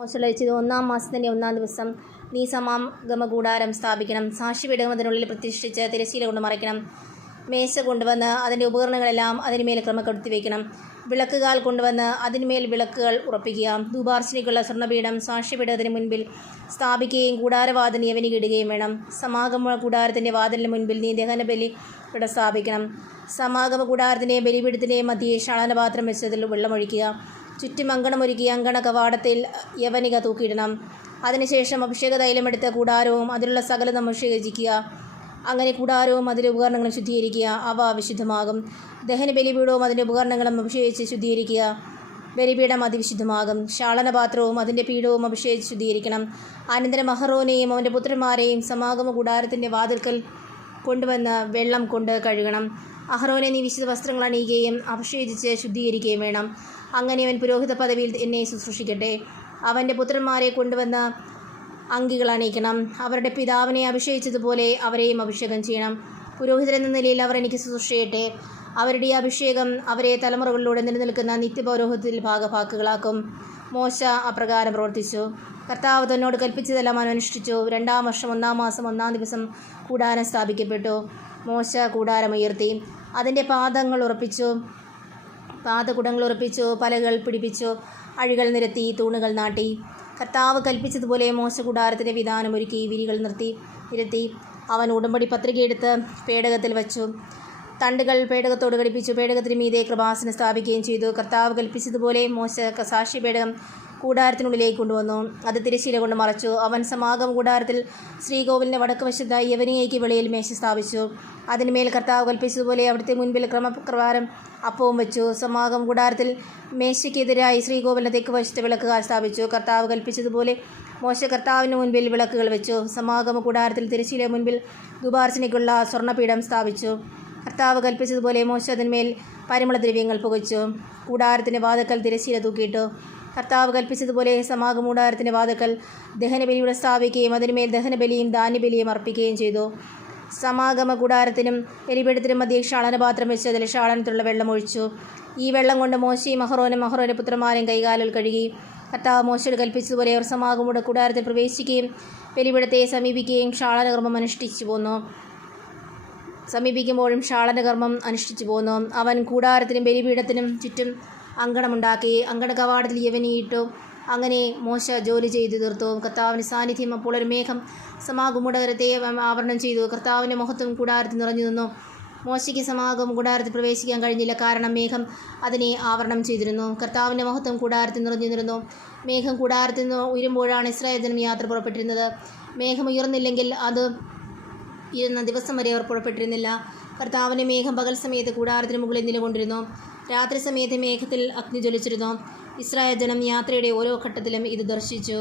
മോശം ഒന്നാം മാസത്തിൻ്റെ 1-ാം ദിവസം നീ സമാഗമകൂടാരം സ്ഥാപിക്കണം. സാക്ഷ്യപീഠം അതിനുള്ളിൽ പ്രതിഷ്ഠിച്ച് തിരശ്ശീല കൊണ്ട് മറയ്ക്കണം. മേശ കൊണ്ടുവന്ന് അതിൻ്റെ ഉപകരണങ്ങളെല്ലാം അതിനുമേൽ ക്രമപ്പെടുത്തി വയ്ക്കണം. വിളക്കുകാൽ കൊണ്ടുവന്ന് അതിന്മേൽ വിളക്കുകൾ ഉറപ്പിക്കുക. ധൂപാർച്ചനയ്ക്കുള്ള സ്വർണ്ണപീഠം സാക്ഷ്യപീഠത്തിന് മുൻപിൽ സ്ഥാപിക്കുകയും കൂടാരവാതിലിന് യവനിക ഇടുകയും വേണം. സമാഗമ കൂടാരത്തിൻ്റെ വാതിലിന് മുൻപിൽ നീ ദഹനബലി ഇവിടെ സ്ഥാപിക്കണം. സമാഗമ കൂടാരത്തിൻ്റെ ബലിപീഠത്തിൻ്റെ മധ്യേ ശാളനപാത്രം വെച്ചതിൽ വെള്ളമൊഴിക്കുക. ചുറ്റും അങ്കണമൊരുക്കി അങ്കണ കവാടത്തിൽ യവനിക തൂക്കിയിടണം. അതിനുശേഷം അഭിഷേക തൈലമെടുത്ത് കൂടാരവും അതിലുള്ള സകലതും അഭിഷേകിക്കുക. അങ്ങനെ കൂടാരവും അതിലെ ഉപകരണങ്ങളും ശുദ്ധീകരിക്കുക. അവ വിശുദ്ധമാകും. ദഹന ബലിപീഠവും അതിൻ്റെ ഉപകരണങ്ങളും അഭിഷേകിച്ച് ശുദ്ധീകരിക്കുക. ബലിപീഠം അതിവിശുദ്ധമാകും. ശാളനപാത്രവും അതിൻ്റെ പീഠവും അഭിഷേകിച്ച് ശുദ്ധീകരിക്കണം. അനന്തരം അഹറോനെയും അവൻ്റെ പുത്രന്മാരെയും സമാഗമ കൂടാരത്തിൻ്റെ വാതിൽക്കൽ കൊണ്ടുവന്ന് വെള്ളം കൊണ്ട് കഴുകണം. അഹറോനെ നീ വിശുദ്ധ വസ്ത്രങ്ങൾ അണിയുകയും അഭിഷേകിച്ച് ശുദ്ധീകരിക്കുകയും വേണം. അങ്ങനെ അവൻ പുരോഹിത പദവിയിൽ എന്നെ ശുശ്രൂഷിക്കട്ടെ. അവൻ്റെ പുത്രന്മാരെ കൊണ്ടുവന്ന് അങ്കികൾ അണിയിക്കണം. അവരുടെ പിതാവിനെ അഭിഷേകിച്ചതുപോലെ അവരെയും അഭിഷേകം ചെയ്യണം. പുരോഹിതരെന്ന നിലയിൽ അവർ എനിക്ക് ശുശ്രൂഷ ചെയ്യട്ടെ. അവരുടെ അഭിഷേകം അവരെ തലമുറകളിലൂടെ നിലനിൽക്കുന്ന നിത്യപൗരോഹിത്യത്തിൽ ഭാഗഭാക്കുകളാക്കും. മോശ അപ്രകാരം പ്രവർത്തിച്ചു. കർത്താവ് തന്നോട് കൽപ്പിച്ചതെല്ലാം അവൻ അനുഷ്ഠിച്ചു. 2-ാം വർഷം 1-ാം മാസം 1-ാം ദിവസം കൂടാരം സ്ഥാപിക്കപ്പെട്ടു. മോശ കൂടാരമുയർത്തി അതിൻ്റെ പാദകുടങ്ങൾ ഉറപ്പിച്ചു, പലകൾ പിടിപ്പിച്ചു, അഴികൾ നിരത്തി, തൂണുകൾ നാട്ടി. കർത്താവ് കൽപ്പിച്ചതുപോലെ മോശ കൂടാരത്തിൻ്റെ വിധാനം ഒരുക്കി വിരികൾ നിരത്തി. അവൻ ഉടമ്പടി പത്രികയെടുത്ത് പേടകത്തിൽ വച്ചു. തണ്ടുകൾ പേടകത്തോട് ഘടിപ്പിച്ചു. പേടകത്തിന് മീതെ കൃപാസനം സ്ഥാപിക്കുകയും ചെയ്തു. കർത്താവ് കൽപ്പിച്ചതുപോലെ മോശ സാക്ഷ്യപേടകം കൂടാരത്തിനുള്ളിലേക്ക് കൊണ്ടുവന്നു. അത് തിരശ്ശീല കൊണ്ട് മറച്ചു. അവൻ സമാഗമ കൂടാരത്തിൽ ശ്രീകോവിലിൻ്റെ വടക്ക് വശത്തായി യവനികയ്ക്ക് വെളിയിൽ മേശ സ്ഥാപിച്ചു. അതിന്മേൽ കർത്താവ് കൽപ്പിച്ചതുപോലെ അവിടുത്തെ മുൻപിൽ ക്രമപ്രകാരം അപ്പവും വെച്ചു. സമാഗമ കൂടാരത്തിൽ മേശയ്ക്കെതിരായി ശ്രീകോവിലിൻ്റെ തെക്ക് വശത്തെ വിളക്കുകാൽ സ്ഥാപിച്ചു. കർത്താവ് കൽപ്പിച്ചതുപോലെ മോശ കർത്താവിന് മുൻപിൽ വിളക്കുകൾ വെച്ചു. സമാഗമ കൂടാരത്തിൽ തിരശ്ശീല മുൻപിൽ ധൂപാർച്ചനയ്ക്കുള്ള സ്വർണ്ണപീഠം സ്ഥാപിച്ചു. കർത്താവ് കൽപ്പിച്ചതുപോലെ മോശ അതിന്മേൽ പരിമളദ്രവ്യങ്ങൾ പുകച്ചു. കൂടാരത്തിൻ്റെ വാതിൽക്കൽ തിരശ്ശീല തൂക്കിയിട്ടു. കർത്താവ് കൽപ്പിച്ചതുപോലെ സമാഗമ കൂടാരത്തിൻ്റെ വാതിൽക്കൽ ദഹനബലിയുടെ സ്ഥാപിക്കുകയും അതിന്മേൽ ദഹനബലിയും ധാന്യബലിയും അർപ്പിക്കുകയും ചെയ്തു. സമാഗമ കൂടാരത്തിനും ബലിപീഠത്തിനും മധ്യേ ശാളനപാത്രം വെച്ച് അതിൽ ശാളനത്തിലുള്ള വെള്ളം ഒഴിച്ചു. ഈ വെള്ളം കൊണ്ട് മോശയും അഹറോന്റെ പുത്രന്മാരെയും കൈകാലുകൾ കഴുകി. കർത്താവ് മോശയോട് കൽപ്പിച്ചതുപോലെ അവർ സമാഗമ കൂടാരത്തിൽ പ്രവേശിക്കുകയും ബലിപീഠത്തെ സമീപിക്കുകയും ശാളനകർമ്മം അനുഷ്ഠിച്ചു പോന്നു. അവൻ കൂടാരത്തിനും ബലിപീഠത്തിനും ചുറ്റും അങ്കണമുണ്ടാക്കി. അങ്കണ കവാടത്തിൽ യവനിയിട്ടു. അങ്ങനെ മോശ ജോലി ചെയ്തു തീർത്തു. കർത്താവിൻ്റെ സാന്നിധ്യം അപ്പോൾ ഒരു മേഘം സമാഗമ കൂടാരത്തെ ആവരണം ചെയ്തു. കർത്താവിൻ്റെ മഹത്വം കൂടാരത്തിൽ നിറഞ്ഞു നിന്നു. മോശയ്ക്ക് സമാഗമ കൂടാരത്തിൽ പ്രവേശിക്കാൻ കഴിഞ്ഞില്ല, കാരണം മേഘം അതിനെ ആവരണം ചെയ്തിരുന്നു. കർത്താവിൻ്റെ മഹത്വം കൂടാരത്തിൽ നിറഞ്ഞിരുന്നു. മേഘം കൂടാരത്തിൽ നിന്ന് ഉയരുമ്പോഴാണ് ഇസ്രായേൽ ജനം യാത്ര പുറപ്പെട്ടിരുന്നത്. മേഘം ഉയർന്നില്ലെങ്കിൽ അത് ഇരുന്ന ദിവസം വരെ അവർ പുറപ്പെട്ടിരുന്നില്ല. കർത്താവിൻ്റെ മേഘം പകൽ സമയത്ത് കൂടാരത്തിന് മുകളിൽ നിലകൊണ്ടിരുന്നു. രാത്രി സമയത്ത് മേഘത്തിൽ അഗ്നി ജ്വലിച്ചിരുന്നു. ഇസ്രായേൽ ജനം യാത്രയുടെ ഓരോ ഘട്ടത്തിലും ഇത് ദർശിച്ചു.